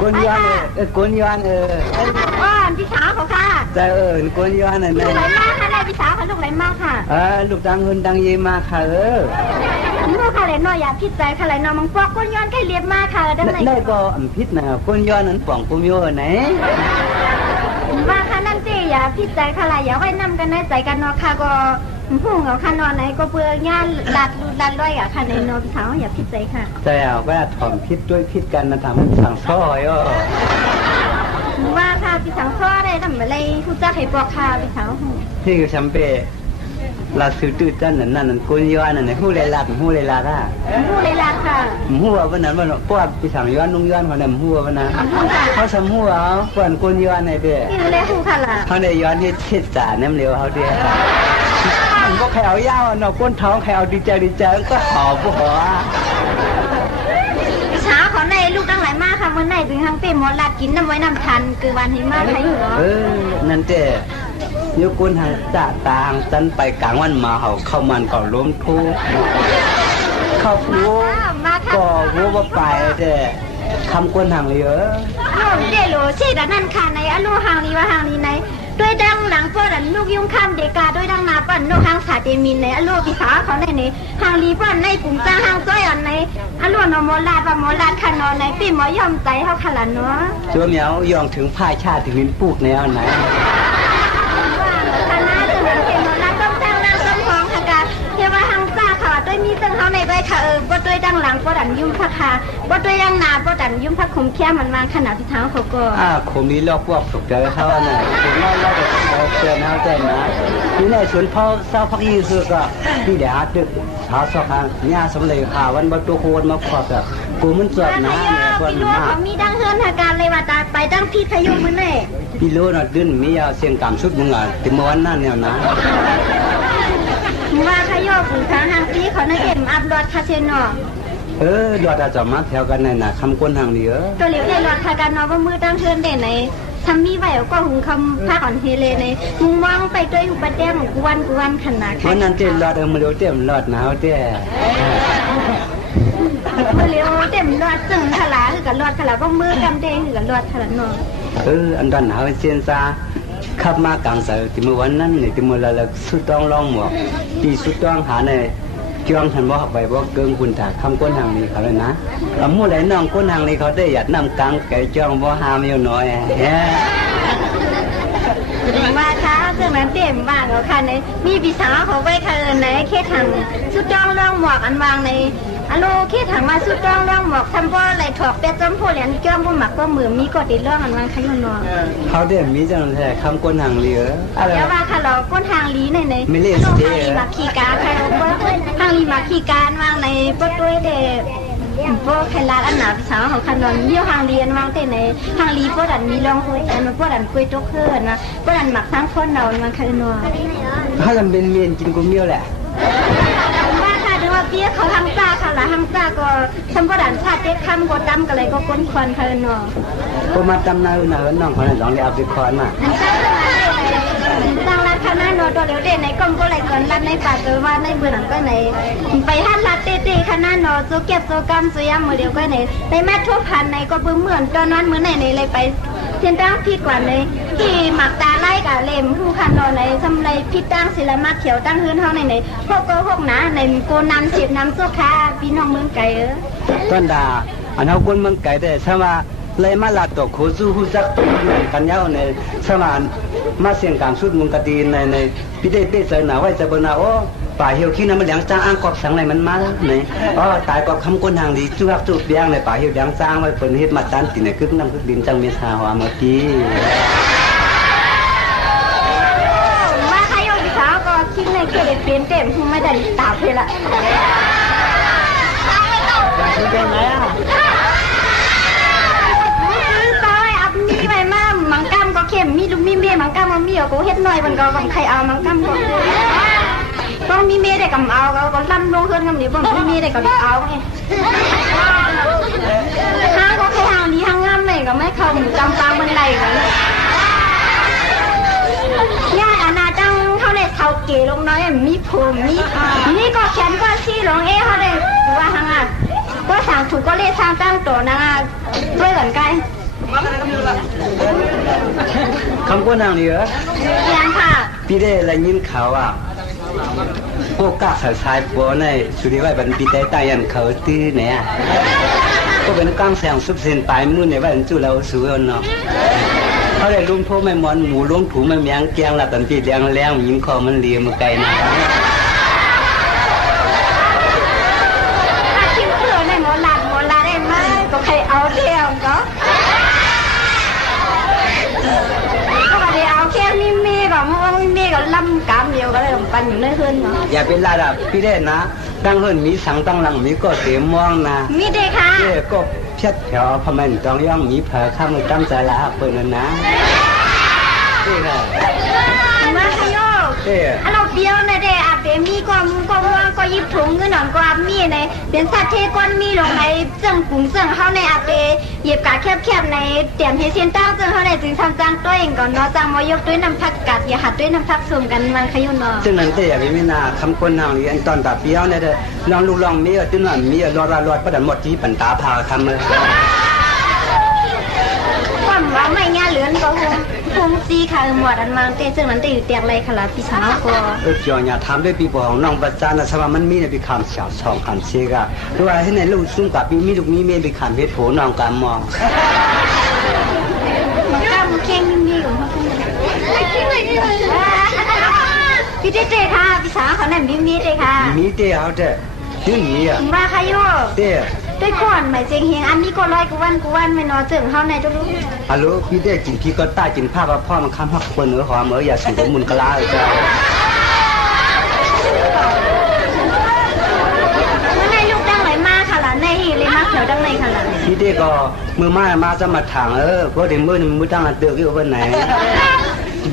กวนย้อนกวนย้อนพี่สาวเขาค่ะแต่กวนย้อนนั่นลูกไรมากค่ะพี่สาวเขาลูกไรมากค่ะลูกดังหุ่นดังยีมากค่ะลูกค่ะเลยน้อยอย่าพิษใจค่ะเลยน้องมังปอกกวนย้อนใครเรียบมากค่ะได้ก็พิษนะกวนย้อนนั้นป่องกุมโยไหนว่าค่ะนั่นสิอย่าพิษใจค่ะเลยอย่าไว้นำกันในใจกันเนาะค่ะก็พุ่งเอาค่ะนอนไหนก็เบื่องานลัดร้อยอ่ะค่ะในนอนพี่สาวอย่าพิษใจค่ะแต่ว่าถ่อมพิษด้วยพิษกันมันทำสั่งซ้อยว่าค่ะพี่สาวซ้อได้ทำอะไรคุณจ้าให้บอกค่ะพี่สาวที่คือชัมเป้ลาซื้อตื้อจันนั่นกุนย้อนนั่นหู้เลยลาอ่ะหู้เลยลาค่ะหู้วันนั้นวันป้อนพี่สั่งย้อนนุ่งย้อนคนนั้นหู้วันนั้นเขาสมหู้เอาป้อนกุนย้อนในเป้ที่เลยหู้ค่ะล่ะเขาในย้อนที่เช็ดจ่าน้ำเหลวเขาเดียวมันก็แขวยาวเนาะก้นท้องแขวดีใจก็หอบหัวเช้าเขาในลูกตั้งหลายมากค่ะเมื่อไหร่ถึงทั้งปีหมดลาดกินน้ำไว้น้ำทันคือวันที่มากใครหัวนั่นเจ้ยกก้นหางจ่าตางจันไปกลางวันมาเขาเข้ามันก่อล้มทุกเข้าฟูก็วัวไปเจ้คำก้นหางเยอะเดี๋ยวรู้สิแต่นั่นค่ะในอลูหางนี้ว่าหางนี้ในด้วยดังหลังป้อนลูกยุ่งข้ามเดกาด้วยดังนาป้อนลูกหางสาเตมินในอลูพี่สาวเขาในนี้หางลีป้อนในกลุ่มจ้างหางจ้อยอันในอลูนโมลาดว่าโมลาดขนอนในปีหมอยอมใจเขาขลันเนาะชัวเหมียวยองถึงผ้าชาติถึงลิ้นปูกแนวไหนคณะจะเป็นโมลาดต้องจ้างนางสมพองค่ะกาเทวาหางจ้าค่ะด้วยมีซึ่งเขาในใบค่ะบ่ด้วยดังหลังป้อนยุ่งค่ะค่ะบ่ด้วยดังนาป้อนยุ่งพักคุมแค่มันวางขนาดพี่สาวเขาก็คุมนี้ลอกพวกสุกเจอเขาเนี่ยคุมน้อยเตือนเขาเตือนนะนี่ในสวนพ่อเศร้าพักยี่สิบก็ที่เดี๋ยวดึกหาสอบหาหญ้าสำเร็จหาวันประตูโคนมาขอบแบบกูมันจวดนะเนี่ยคนมากมีดังเฮือนการเลยว่าตาไปดังพี่พยุงมันเลยพี่รู้นะดิ้นมีเอาเสียงกำชุดมึงอ่ะติมวันนั่นเนี่ยนะว่าขยอกทางทางพี่เขาในเอ็มอัพรถคาเซโนรถอาจจะมาแถวกันในน่ะคำก้นทางนี้ตัวเหลียวในรถคากันเนาะว่ามือดังเฮือนเด่นไหนทำมีไหวก็หุงคำผ้าอ่อนเฮเลในหุงว่างไปด้วยหุบแดงกวนขนาดวันนั้นเต็มรถมือเดียวเต็มรถหนาวเต้มือเดียวเต็มรถจึงขลาคือกับรถขลาก็มือกำเดงคือกับรถขลาเนาะอันดันหนาวเซียนซาขับมากลางสายที่เมื่อวันนั้นนี่ที่เมื่อเราสุดต้องลองหมวกปีสุดต้องหาในจ้องทันว่าไปว่าเกินคุณถาคำก้นทางนี้เขาเลยนะแล้วมู่ไหนน้องก้นทางนี้เขาได้หยัดนำกลางไก่จ้องว่าหามอยู่น้อยว่าค่ะซึ่งนั้นเต็มบ้านเขาค่ะในมีพี่สาวเขาไว้ค่ะในแค่ทางสุดต้องลองหมวกอันวางในอโลแค่ทางมาสุดต้องลองหมวกทำว่าอะไรถอกเป็ดจำโพเหรียญเกี่ยวกับหมักก็มือมีกดติดเรื่องอันวางขยุนนองเขาเต็มมีจังแต่คำก้นทางเรือเดี๋ยวว่าค่ะเราก้นทางลีในโลทางลีมาขี่การค่ะทางลีมาขี่การวางในปดด้วยเด็กพวกใครลาดอันหนาพี่สาวของขนมเยี่ยวทางเรียนวางเต้ในทางลีพวกดันมีรองคุยอันพวกดันคุยโต๊ะเพื่อนนะพวกดันหมักทั้งคนเรามันคือนัวถ้าจำเป็นเมียนกินกุ้งเมี่ยวแหละว่าค่ะดูว่าเบี้ยเขาทำจ้าค่ะละทำจ้าก็ทำพวกดันชาติเด็กคำก็ดำกันเลยก็ก้นควันคือนัวก็มาดำนาน้องคนนั้นลองเรียกเอาไปคอนมาตั้งร้านข้าวหน้าโนตัวเหลียวเด่นในกลมก็เลยก่อนร้านในป่าเจอว่าในเบื่อหนังก็ไหนไปท่านร้านเต้ข้าวหน้าโนโซเก็บโซกัมโซยำมือเดียวก็ไหนในแม่ทั่วพันในก็เบื่อเหมือนตอนนั้นเหมือนไหนเลยไปเทียนตั้งพิษกว่าในที่หมักตาไล่กับเล่มผู้คันโนในทำไรพิษตั้งศิลมาเขียวตั้งพื้นเท่าในพวกก็พวกนะในโกนันเสียบน้ำโซคาพี่น้องเมืองไก่ต้นดาอันเขาคนเมืองไก่แต่ใช่ว่าเลยมาลาตกโคซูฮูซักกันยาวในสมานมาเสียงการสุดมุงกตีในพี่ได้เป๊ะเสนาไว้จะเป็นโอ้ป่าเหี่ยวขี้น้ำมันเลี้ยงจ้างอ่างกอบสังในมันมาเนี่ยตายกอบคำก้นทางดีจุกจุกเบี้ยงในป่าเหี่ยวเลี้ยงจ้างไว้เป็นเฮ็ดมาตันติในคึกน้ำคึกดินจังมีสาหัวเมื่อกี้ว่าใครโยนสาวก็คิดในเกล็ดเปลี่ยนเต็มไม่ได้ตาเพลละเป็นไงอ่ะมีใบมามังกัมก็เข้มมีลูกมีเมียมังกัมมันมีก็เฮ็ดหน่อยมันก็บางใครเอามังกัมก็ต้องมีเมียได้กับเอาก็ลำลงเฮือนกับนี่บ่มีเมียได้ก็เอาไงห้างก็แค่ห้างนี้ห้างงามไหนก็ไม่เข้าจำตามมันไหลกันย่าอนาจังเขาได้เท่าเก๋ลงน้อยมีผมมีนี่ก็แขนก็ซี่ลงเขาได้ว่าห้างอ่ะ ก็สั่งถูกก็เรียกสร้างตั้งตัวนะด้วยเหมือนกัน คำว่านั่งนี่เหรอ ยังค่ะ พี่ได้อะไรยินข่าวอ่ะพวกกาสายปัวในสุริวัยบันปีได้ตายันเขาตื้อเนี่ยก็เป็นกางแสงสุบเซนปลายมือในบ้านจู่เราสวยเนาะเขาได้ลุงพ่อไม่มอนหมูลุงถูไม่เมียงเกียงละตันปีแรงแรงยิงคอมันเลียมือไกลนะถ้าชิมเพื่อในหมอลาได้ไหมก็ใครเอาเที่ยวก็แค่มีก็มีก็ล่ำกามเดียวก็เลยลงปันอยู่ในเฮือนเนาะ อย่าเป็นลาดพี่ได้นะตั้งเฮือนมีสังตั้งหลังมีก็เสียมองนะ มีเด็กค่ะ เจ้ก็เพียดแถวพมันต้องย่องมีเผอข้ามตั้งใจละเปิดนะนี่แหละ มาขยโยเราเบี้ยวนะเด็กอาเปมีก็มึงก็ว่างก็ยิบถุงเงินหนอนก็อามีในเป็นสัตว์เทก้อนมีลงในเจิงกุ้งเจิงเข้าในอาเปเหยียบกาแคบๆในเตียมเฮเซียนตั้งเจิงเข้าในจึงทำจังตัวเองก่อนเนาะจังมายกด้วยน้ำพักกัดอย่าหัดด้วยน้ำพักสุ่มกันมันขยุนเนาะ ซึ่งนั้นแต่อย่าไม่นาคำคนทางนี้อันตอนแบบเบี้ยวเนี่ยลองลูกลองมีติ้นว่ามีรอดประดันหมดที่ปันตาพาคำเลยความว่าไม่ง่ายเหลือนก็คงซีค่ะหมวดอันมังเตซึ่งนั้นจะอยู่เตียงไรขลาพี่สาวก็จอเนี่ยทำด้วยปีบของน้องประจานนะสว่ามันมีในปีคำสาวสองคำเชกะหรือว่าที่ในลูกซุ่มกับมีลูกมีเมียปีคำเพชรโผน้องการมองมันก็มันเข่งมีของเขาพี่เจ๊ค่ะพี่สาวเขาเนี่ยมีเลยค่ะมีเตี้ยเอาเด้ที่นี่อ่ะมาค่ะโยเตี้ยด้วยก่อนหมายเจงเฮงอันนี้ก็ร้อยกวันไม่นอนจึงเข้าในจะรู้ฮัลโหลพี่ได้กินพี่ก็ต้ากินผ้าว่าพ่อมันข้ามหักคนเหนือหอมอย่าสูงมุนกะลาจ้าเมื่อในลูกดังไหลมาค่ะล่ะในเลยมาเขียวดังในค่ะล่ะพี่ได้ก็มือมาจะมาถางเพราะเดี๋ยวมือตั้งเตือกอยู่วันไหน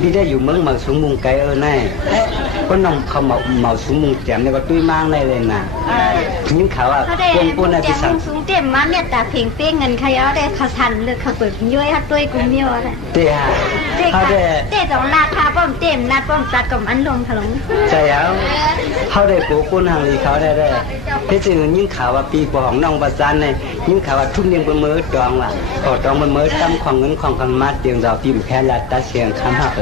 พี่ได้อยู่เมืองมาสูงมุงไกลแน่ก็น้องเขาเมาสูงมุงแจ่มเนี่ยก็ตุ้ยมากเลยนะยิ่งเขาอ่ะปงปูนอะไรสั่งสูงเต็มมาเนี่ยแต่เพ่งเป้งเงินขยะได้เขาทันเลยเขาเปิดย้อยฮัตด้วยกุ้งเมียวอะไรเตี้ยเขาได้สองราคาป้อมเต็มนัดป้อมจัดกับอันลงถลุงใช่แล้วเขาได้ปูปูนทางนี้เขาได้ที่จริงยิ่งเขาว่าปีปของน้องประจันเนี่ยยิ่งเขาว่าทุ่มเลี้ยงบนมือตองว่ะพอตองบนมือตั้มของเงินของมาเตียงดาวพิมพ์แค่ละตาเสียงคำหัก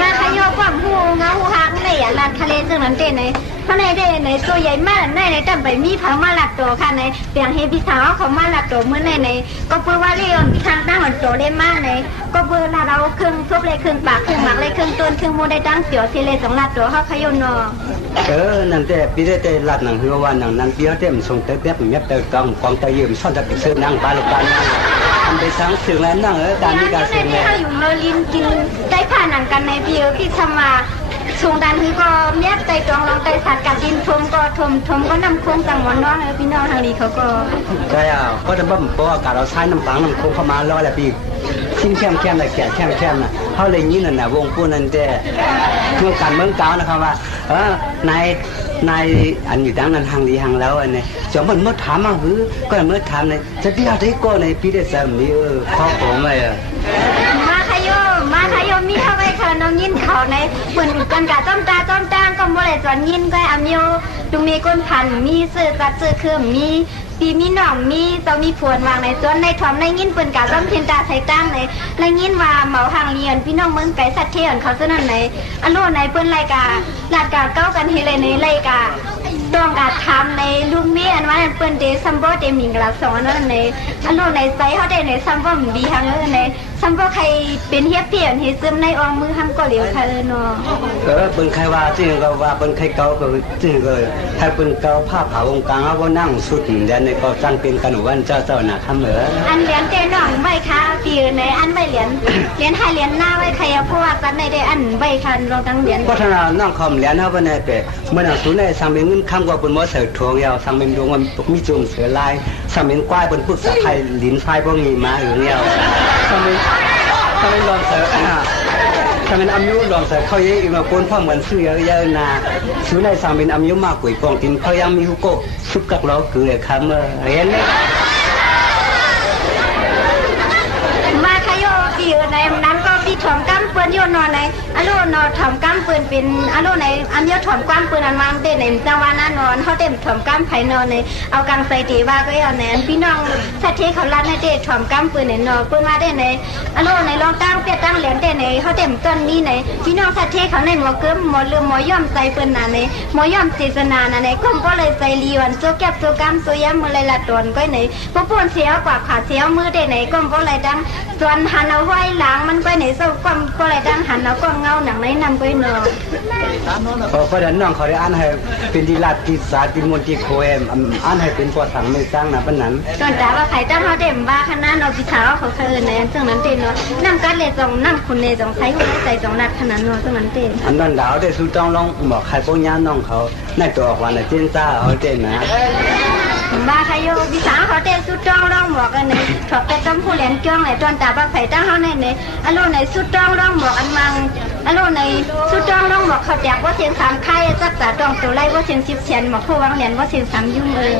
มาขยอความหูเงาหูหักในลานทะเลซึ่งนั้นเด่นเพราะในเด่นในตัวใหญ่มากในจำไปมีผังมาหลักตัวค่ะในเปียงเฮบิสาวเขามาหลักตัวเมื่อในก็เพื่อว่าเลี้ยงทางตั้งหันตัวเล่นมากในก็เพื่อเราเครื่องทุบเลยเครื่องปากเครื่องหมักเลยเครื่องต้นเครื่องมูได้ตั้งเสียวทีเลยสองหลักตัวเขาขยนอนั่นแต่ปีได้แต่หลักหนังคือว่าหนังนั้นเปี้ยเต็มส่งเต็มเมียเตยกองกองเตยยืมซ่อนจะซื้อนั่งปลาลูกปลาทำไปสังสื่อแล้วนั่งการมีการเสียงเลยเขาอยู่เราลินกินได้ผ่านหนังกันในเพียวที่ทำมาส่งดันคือก็เมียไตตรองลองไตสัตว์กับดินทมก็ทมก็นำโค้งต่างวันน้องพี่น้องทางนี้เขาก็ใช่ก็จะบ่มเพราะอากาศเราใช้น้ำปังน้ำโค้งเข้ามาล้อแหละพี่ชิ้นแค่อะไรแก่แค่น่ะเขาเลยนี้น่ะวงปูนั่นแต่เมื่อการเมืองเก่านะครับว่านายอันอยู่ดังนั้นทางดีทางแล้วอันนี้จะมันเมื่อถามมาหือก็เมื่อถามเนี่ยจะที่เราได้ก็ในพี่ได้สามีพ่อผมเลยมาขยมมีเข้าไปค่ะน้องยินเขาในเหมือนกันกับจ้อมตาก็โมเลจวนยินก็อามิวดูมีก้นพันมีซื้อจัดซื้อคือมีปีมีหนองมีจะมีผวนวางในส่วนในถอมในยินปืนกาจ้อมเทียนตาใส่ตั้งในยินว่าเหมาหางเรียนพี่น้องเมืองไก่สัตว์เทียนเขาเสนอในอันโลในปืนรายกาลาดกาเก้ากันเฮเลยในรายกาต้องการทำในลูกเมียอันว่าเปิ้นเดซัมโบเดมิงกลาสอนนั่นในอันโลในไซเขาได้ในซัมโบมดีทางในซัมโบใครเป็นเฮียเปลี่ยนเฮซึมในอองมือหังก็เหลียวค่ะเนาะเปิ้นใครว่าจริงก็ว่าเปิ้นใครเก่าก็จริงเลยถ้าเปิ้นเก่าผ้าขาววงกลางเอานั่งสุดแดนในก็จังเป็นกันวันเจ้าน่ะคำอันเหรียญเต้น้องไว้ค่ะปีในอันไว้เหรียญให้เหรียญหน้าไว้ใครเพราะว่ากันในได้อันไว้ค่ะเราตั้งเหรียญก็ถ้าน้องคอมเหรียญเฮาบ่ได้ไปเมื่อนั้นสุในสังเป็นเงินคำกว่าเปิ้นบ่เสิร์ชทวงยาวสังเป็นดวงมันมีจุ่มเสือลายสังเป็นกว้ายเปิ้นพูดภาษาไทยลิ้นไฟบ่มีมาอยู่เงี้ยสังเป็นลองเสิร์ชถ้าเป็นอายุลองเสิร์ชเขาเยอะอีกมาคนพ่อเหมือนซื้อเยอะๆนะสุในสังเป็นอายุมากกว่าปองกินเขายังมีฮู้ก็สุกกักล้อคือเลยคำเห็นมั้ยมาขยโยปีในนั้นก็ปีถอมกำ ำปืนโยนนอนในอารมณ์นอนถมกำปืนเป็นอารมณ์ในอันเยอะถมกำปืนอันมังเต้ในจังหวะนั้นนอนเขาเต็มถมกำไผ่นอนในเอากางใส่ตีว่าก็เอาแนนพี่น้องสัตเทเขาลัดในเต้ถมกำปืนในนอนปืนมาได้ในอารมณ์ในลองตั้งเปียตั้งเหรียญเต้ในเขาเต็มต้นนี้ในพี่น้องสัตเทเขาในหมอเกิ้มหมอเรือหมอย่อมใส่ปืนนาในหมอย่อมเจษนาในก้มก็เลยใส่ลีวันโซแก็บโซกำโซย้ำมือเลยละตนก็ในพวกปนเสียกว่าขาเสียมือได้ในก้มก็เลยดังส่วนหันเอาไว้หลังมันก็ในโซก้มก็เลยดังหันเอาก้มเงาหนังในนำก็เนาะเพราะฉะนั้นน้องเขาได้อ่านให้เป็นดีลาติสาติมนติโคเอมอ่านให้เป็นพอสังไม่สร้างนะปนั้นตอนแต่ว่าใครตั้งเขาเต็มบ้าคณะเราพิชาเขาเคยในซึ่งนั้นเต็มเนาะนั่งกัดเลยจงนั่งคุณเลยจงใช้หัวใจจงนัดขนาดเนาะซึ่งนั้นเต็มอันนั้นดาวได้สู้ต้องลองบอกใครพวกย่าน้องเขาในตัวออกวันน่ะเจนซ่าเขาเจนนะบ้าใครโยพิชาเขาเต็มสู้ต้องลองบอกกันเลยถอดแต่ต้มผู้เลี้ยงจ้องเลยตอนแต่ว่าใครตั้งเขาในอารมณ์ในสู้ต้องลองบอกอันมังอารมณ์ในสู้ต้องลองบอกเขาแจกว่าเสียง3ไข่จักษาตองตัวไล่ว่าเสียง10เสียนบอกผู้วางเหรียญว่าเสียง3ยุ่งเลย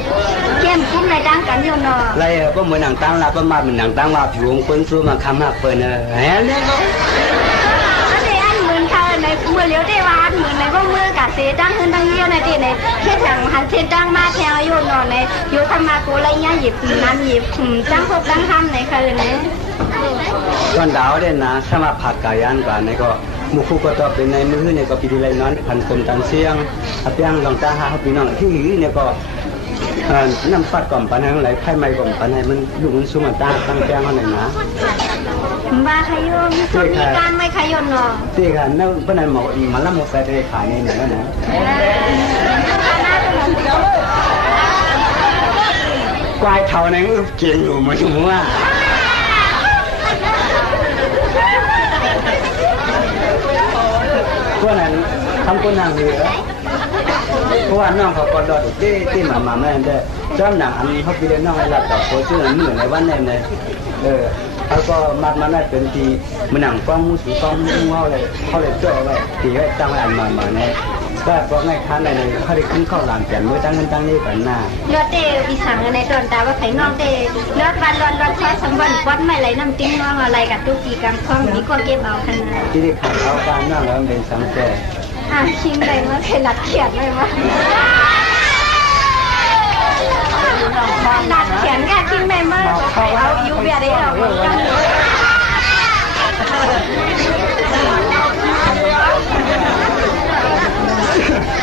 เข้มคุ้มในดังกันอยู่เนาะไล่ก็เหมือนหนังตั้งละประมาณเหมือนหนังตั้งว่าผิวคนสู้มาคำหักเปิดแหมเนี่ยก็อันนี้อันเหมือนเขาในมือเลี้ยวได้ว่าอันเหมือนในพวกมือกะเสตั้งขึ้นตั้งเยี่ยวในที่ในแค่ถังหันเส้นตั้งมาแทงอยู่เนาะในอยู่ทำมากูไรเงี้ยหยิบน้ำหยิบตั้งพวกตั้งทำในคืนนี้ตอนดาวเด่นนะสมาผักกายันกว่าในก็มุขก็ต้องเป็นในมือเนี่ยก็ปีดีไรนอนพันคนตันเสียงเปียงลองตาหาพี่น้องที่เนี่ยก็น้ำปัดก่อมปันให้ไหลไพ่ไม่ก่อมปันให้มันลุกมันสูงตาตั้งแป้งเขาหน่อยนะบ้าขยมมีการไม่ขยมเนาะที่กันนั่นเป็นอะไรหมอมันละหมดใส่ไปขายในเนี่ยนะกวายเท่านั้นเก่งอยู่มาถึงว่าพวกนั้นทำคนนางเหนือเพราะว่าน้องเขาก็ดอดที่มาแม่เด้อจ้าหนังอันนี้เขาไปเรียนน้องอะไรต่อโคชื่อเหมือนในวันนั้นเลยเขาก็มาได้เป็นทีมันหนังฟ้องมูสูฟ้องมูเขาเลยจ่อไว้ทีไว้ตั้งไว้อันมาเนี่ยก็เพราะง่ายค้านในเขาได้ขึ้นเข้าหลังแก่นเมื่อตั้งเงินตั้งนี้ก่อนหน้าเลือดเตะอีสังในตอนตาว่าไผ่น้องเตะเลือดวันร้อนข้อสังวันวัดไม่ไหลน้ำติ้งน้องอะไรกับทุกปีกำคล้องมีข้อเก็บเอาขนาดที่ได้ขาดเอาการน้องแล้วเป็นสังเกตชิงได้เมื่อเคยหลักเขียนไหมวะหลักเขียนแค่ชิงได้เมื่อเขาเอาอยู่เบียร์ได้เรา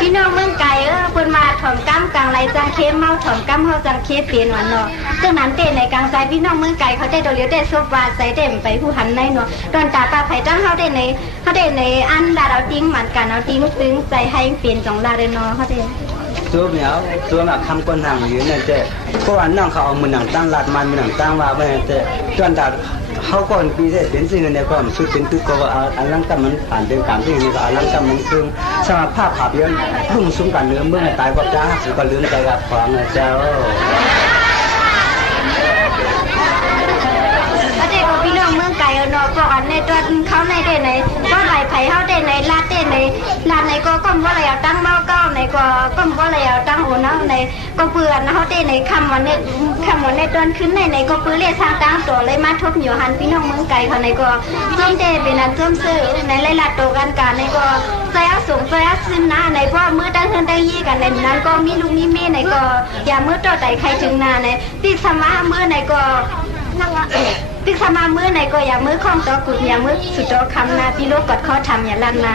พี่น้องเมืองไก่เพิ่นมาถมกั้มกลางไรจังเข้มเมาถมกั้มเฮาจังเข้เปลี่ยนวันเนาะซึ่งนั้นเต้ในกลางใจพี่น้องเมืองไก่เขาได้โดเลียวได้ซุปว่าใส่เต็มไปผู้หันในเนาะตอนตาปลาไผ่ตั้งเฮาได้ในอันลาดเอาติ้งเหมือนกันเอาติ้งซึ้งใจให้เปลี่ยนจงลาเลยเนาะเขาได้ตัวเหนียวตัวแบบคำคนห่างอยู่นั่นเจ้เพราะว่าน้องเขาเอามือหนังตั้งลาดมันมือหนังตั้งว่าไม่เจ้จนดาเขาก่อนปีได้เป็นสิ่งในความสุดเป็นตึกก็อันลังกำมันผ่านเป็นการที่นี่ก็อันลังกำมันซึ่งสมาภาพภาพย้อนรุ่งซุ้มกันเนื้อเมื่อตายก็จ้าสิก็ลืมใจกับของเจ้าพี่น้องเมืองไก่เนาะก็อันในตัวเขาในได้ไหนก็ไหลไผ่เขาได้ไหนลาดได้ไหนลาดไหนก็ก้มว่าอะไรเอาตั้งเมาเก้าไหนก็ก้มว่าอะไรเอาตั้งโอนะไหนก็เปลือนเขาได้ไหนคำวันในตอนขึ้นไหนก็เปลือเรียกสร้างตั้งตัวเลยมาทบอยู่หันพี่น้องเมืองไก่เขาไหนก็ส้มเต้เป็นอันส้มซื้อในไล่ลาดโตกันการในก็ใส่เอาสูงใส่เอาซึมนะในเพราะมือตั้งเฮือนตั้งยี่กันในนั้นก็มีลูกมีเมียในก็อย่ามือต่อใจใครถึงนาในปีสมามือในก็ปิกสมามือไหนก็อย่ามือคล้องตัวกุดอย่ามือสุดโตคำนาพี่ลูกกดข้อทำอย่าลันนา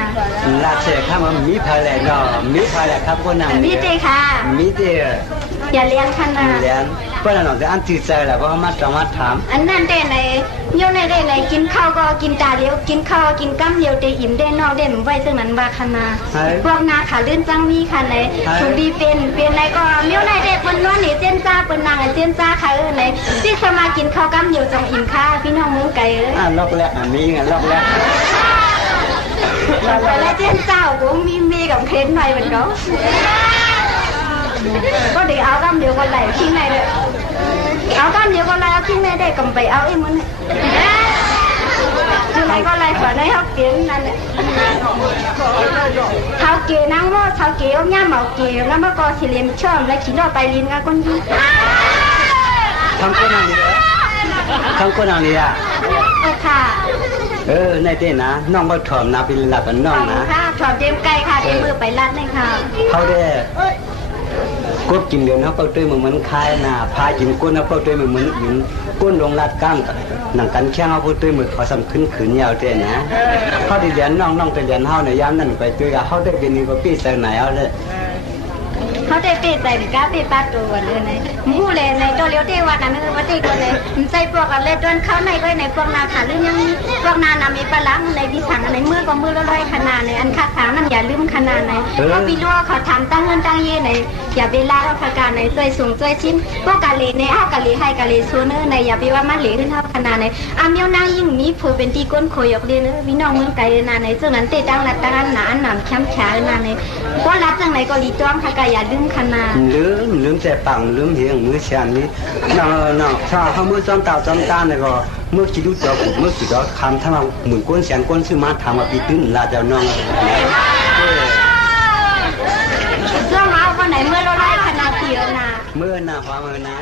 ลาเสียข้ามันมีพายแหละเนาะมีพายแหละครับคนนั้นมีเจค่ะมีเจอย่าเลี้ยงขนาดเลี้ยงเพราะนั่นแต่อันติดใจแหละเพราะมาต้องมาถามอันนั้นเต้ไหนโยนในไหนกินข้าวก็กินตาเลี้ยวกินข้าวกินกั้มเลี้ยวเตอิ่มได้นอกได้ไว้ซึ่งนั้นว่าขนาดพวกนาขาลื่นจังมีค่ะไหนถูกดีเป็นไหนก็เลี้ยวในเด็กบนนวลนี่เส้นจ้าบนนางเส้นจ้าค่ะไหนที่สมากินข้าวกั้มเลี้ยวจังอิ่มค่ะพี่น้องมุ้งไก่ล็อกแรกอันนี้ไงล็อกแรกแล้วเส้นเจ้ากูมีกับเคล็ดหน่อยเหมือนกันก็เดี๋ยวเอากั้มเลี้ยวก็ไหลทิ้งในเลยเอากั้มเลี้ยวก็ไหลเอาทิ้งในได้กำไปเอาไอ้มันคือไรก็ไรฝันได้เขาเกณฑ์นั่นแหละเขาเกณฑ์นั่งว่าเขาเกณฑ์ย่าเหมาเกณฑ์แล้วเมื่อก่อนสิเลี้ยงชอบและขี่รถไปลิ้นกันคนยิ่งทำคนอะไรทำคนอะไรอ่ะค่ะ ในเต้นะน้องบ่ถอมนะเป็นหลักกันน้องนะ ค่ะถอดเต็มไก่ค่ะเต็มมือไปรัดเลยค่ะ เขาได้กดกินเดียวนะเขาด้วยเหมือนคายนะพากินก้นนะเขาด้วยเหมือนหินก้นลงลาดก้ามหนังกันแข้งเขาด้วยมือเขาสำขึ้นขืนยาวเต้นะเขาได้เรียนน้องไปเรียนเฮาในยามนั้นไปตัวเขาได้เป็นนี่ก็ปีใส่ไหนเอาเลย เขาได้เปใจก้าเปปาตัวเลยในหูเลยในตัวเลี้ยวเทวันนั้นคือว่าตีกันเลยใจพวกกันเลยจนเขาในก็ในพวกนาขาลืมยังพวกนานามีปลังในวิสังในมือก็มือลอยขนาดในอันคาถานั่นอย่าลืมขนาดในเพราะพี่รู้ว่าเขาทำตั้งเงินตั้งเย่ในอย่าเวลาเราประกาศในใจสูงใจชิ้นพวกกาลีในอ้าวกาลีให้กาลีซูเนอร์ในอย่าไปว่ามันเหลขึ้นเท่าขนาดในอาเมียวนายิ่งมีผูเป็นตีก้นโคยกเรียนพี่น้องเมืองไกลนาในซึ่งนั้นเตตั้งรัดตั้งหนาหนำช้ำช้านาในเพราะรัดจังไหนก็รีจ้องค่ะกอย่าลืมขนาดลืมแต่ปังลืมเหียงมือเชียนนี้น้องถ้าเขามือจอมตาเนี่ยก็มือคิดดูตัวผมมือสุดยอดคำถ้าเราหมุนก้นเชียนก้นซื้อมาทำมาปีตื้นลาเจ้าน้องเรื่องมาวันไหนเมื่อเราไล่ขนาดเดียวนะเมื่อหน้าฟ้าเมื่อนะ